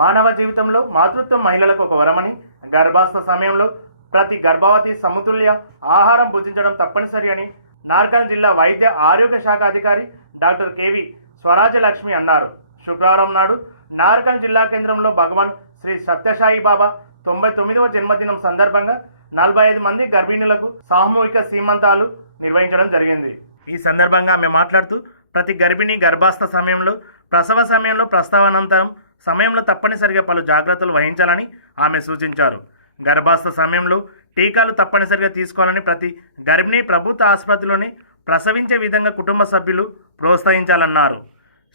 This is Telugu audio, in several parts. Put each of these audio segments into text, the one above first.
మానవ జీవితంలో మాతృత్వం మహిళలకు ఒక వరమని, గర్భాస్థ సమయంలో ప్రతి గర్భవతి సమతుల్య ఆహారం భుజించడం తప్పనిసరి అని నార్కల్ జిల్లా వైద్య ఆరోగ్య శాఖ అధికారి డాక్టర్ కేవి స్వరాజ్యలక్ష్మి అన్నారు. శుక్రవారం నాడు నార్కల్ జిల్లా కేంద్రంలో భగవాన్ శ్రీ సత్యసాయి బాబా 99వ జన్మదినం సందర్భంగా 45 మంది గర్భిణులకు సామూహిక సీమంతాలు నిర్వహించడం జరిగింది. ఈ సందర్భంగా ఆమె మాట్లాడుతూ ప్రతి గర్భిణి గర్భాస్థ సమయంలో, ప్రసవ సమయంలో, ప్రసవానంతరం సమయంలో తప్పనిసరిగా పలు జాగ్రత్తలు వహించాలని ఆమె సూచించారు. గర్భాస్థ సమయంలో టీకాలు తప్పనిసరిగా తీసుకోవాలని ప్రతి గర్భిణి ప్రభుత్వ ఆసుపత్రిలోనే ప్రసవించే విధంగా కుటుంబ సభ్యులు ప్రోత్సహించాలన్నారు.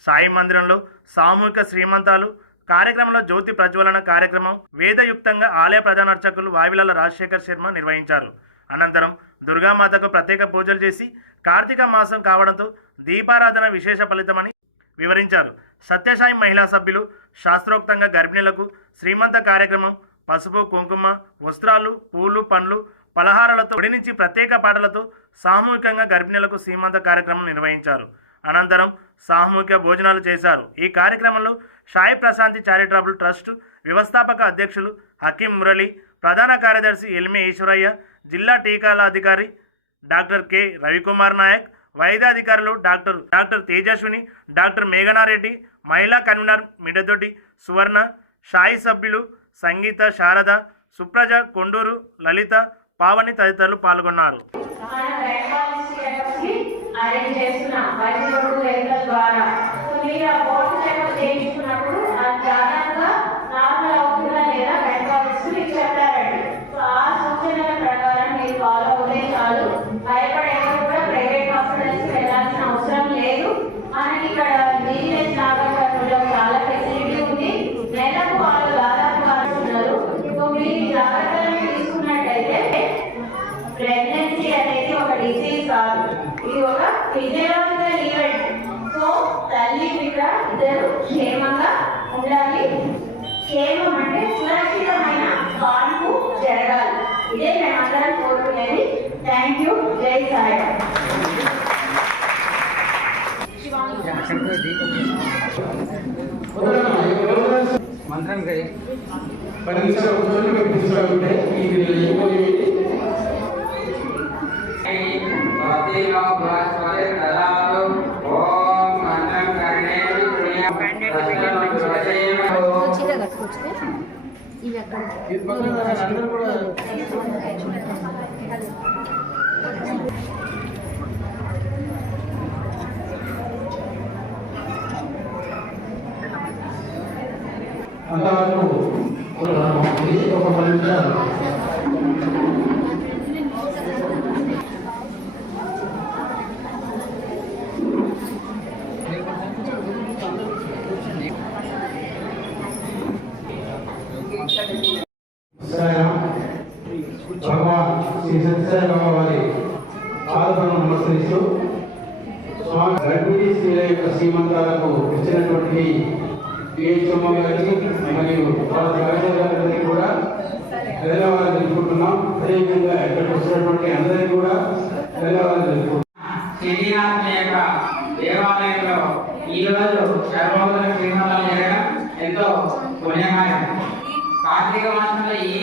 సాయి మందిరంలో సామూహిక శ్రీమంతాలు కార్యక్రమంలో జ్యోతి ప్రజ్వలన కార్యక్రమం వేదయుక్తంగా ఆలయ ప్రధాన అర్చకులు వావిలాల రాజశేఖర్ శర్మ నిర్వహించారు. అనంతరం దుర్గామాతకు ప్రత్యేక పూజలు చేసి కార్తీక మాసం కావడంతో దీపారాధన విశేష ఫలితమని వివరించారు. సత్యసాయి మహిళా సభ్యులు శాస్త్రోక్తంగా గర్భిణులకు శ్రీమంత కార్యక్రమం పసుపు, కుంకుమ, వస్త్రాలు, పూలు, పండ్లు, పలహారాలతో గుడి నుంచి ప్రత్యేక పాటలతో సామూహికంగా గర్భిణులకు సీమంత కార్యక్రమం నిర్వహించారు. అనంతరం సామూహిక భోజనాలు చేశారు. ఈ కార్యక్రమంలో సాయి ప్రశాంతి చారిటబుల్ ట్రస్ట్ వ్యవస్థాపక అధ్యక్షులు హకీం మురళి, ప్రధాన కార్యదర్శి ఎల్మే ఈశ్వరయ్య, జిల్లా టీకాల అధికారి డాక్టర్ కె రవికుమార్ నాయక్, వైద్యాధికారులు డాక్టర్ తేజస్విని, డాక్టర్ మేఘనారెడ్డి, మహిళా కన్వీనర్ మిడదొడ్డి సువర్ణ, సాయి సభ్యులు సంగీత, శారద, సుప్రజ, కొండూరు, లలిత, పావని తదితరులు పాల్గొన్నారు. ప్రెగ్నెన్సీ అనేది ఒక డిసీజ్ కాదు, ఇది ఒక ఫిజియలాజికల్ ఈవెంట్. సో తల్లి బిడ్డ ఇద్దరు క్షేమంగా ఉండాలి. క్షేమం అంటే సురక్షితమైన కాన్పు జరగాలి. ఇదే మేమందరం కోరుకునేది. Thank you. జై సాయి. మంత్రం అంతవరకు ఒక 10 నిమిషాలు భగవాన్ శ్రీ సత్యసాయి బాబా వారి పాదపలను నమస్కరిస్తూ గర్భిణీ స్త్రీల యొక్క శ్రీమంతాలకు ఇచ్చినటువంటి పిహెచ్ఎంఓ గారికి మరియు వాళ్ళ సహచరులందరికీ కూడా ధన్యవాదాలు తెలుపుకుంటున్నాం. అదేవిధంగా ఇక్కడికి వచ్చినటువంటి అందరికీ కూడా ధన్యవాదాలు తెలుపుకుంటున్నాం. శ్రీనాథుని యొక్క దేవాలయంలో ఈరోజు సర్వోదర శ్రీమంతాలు జరగడం ఎంతో పుణ్యకార్యం. కార్తీక మాసంలో ఏ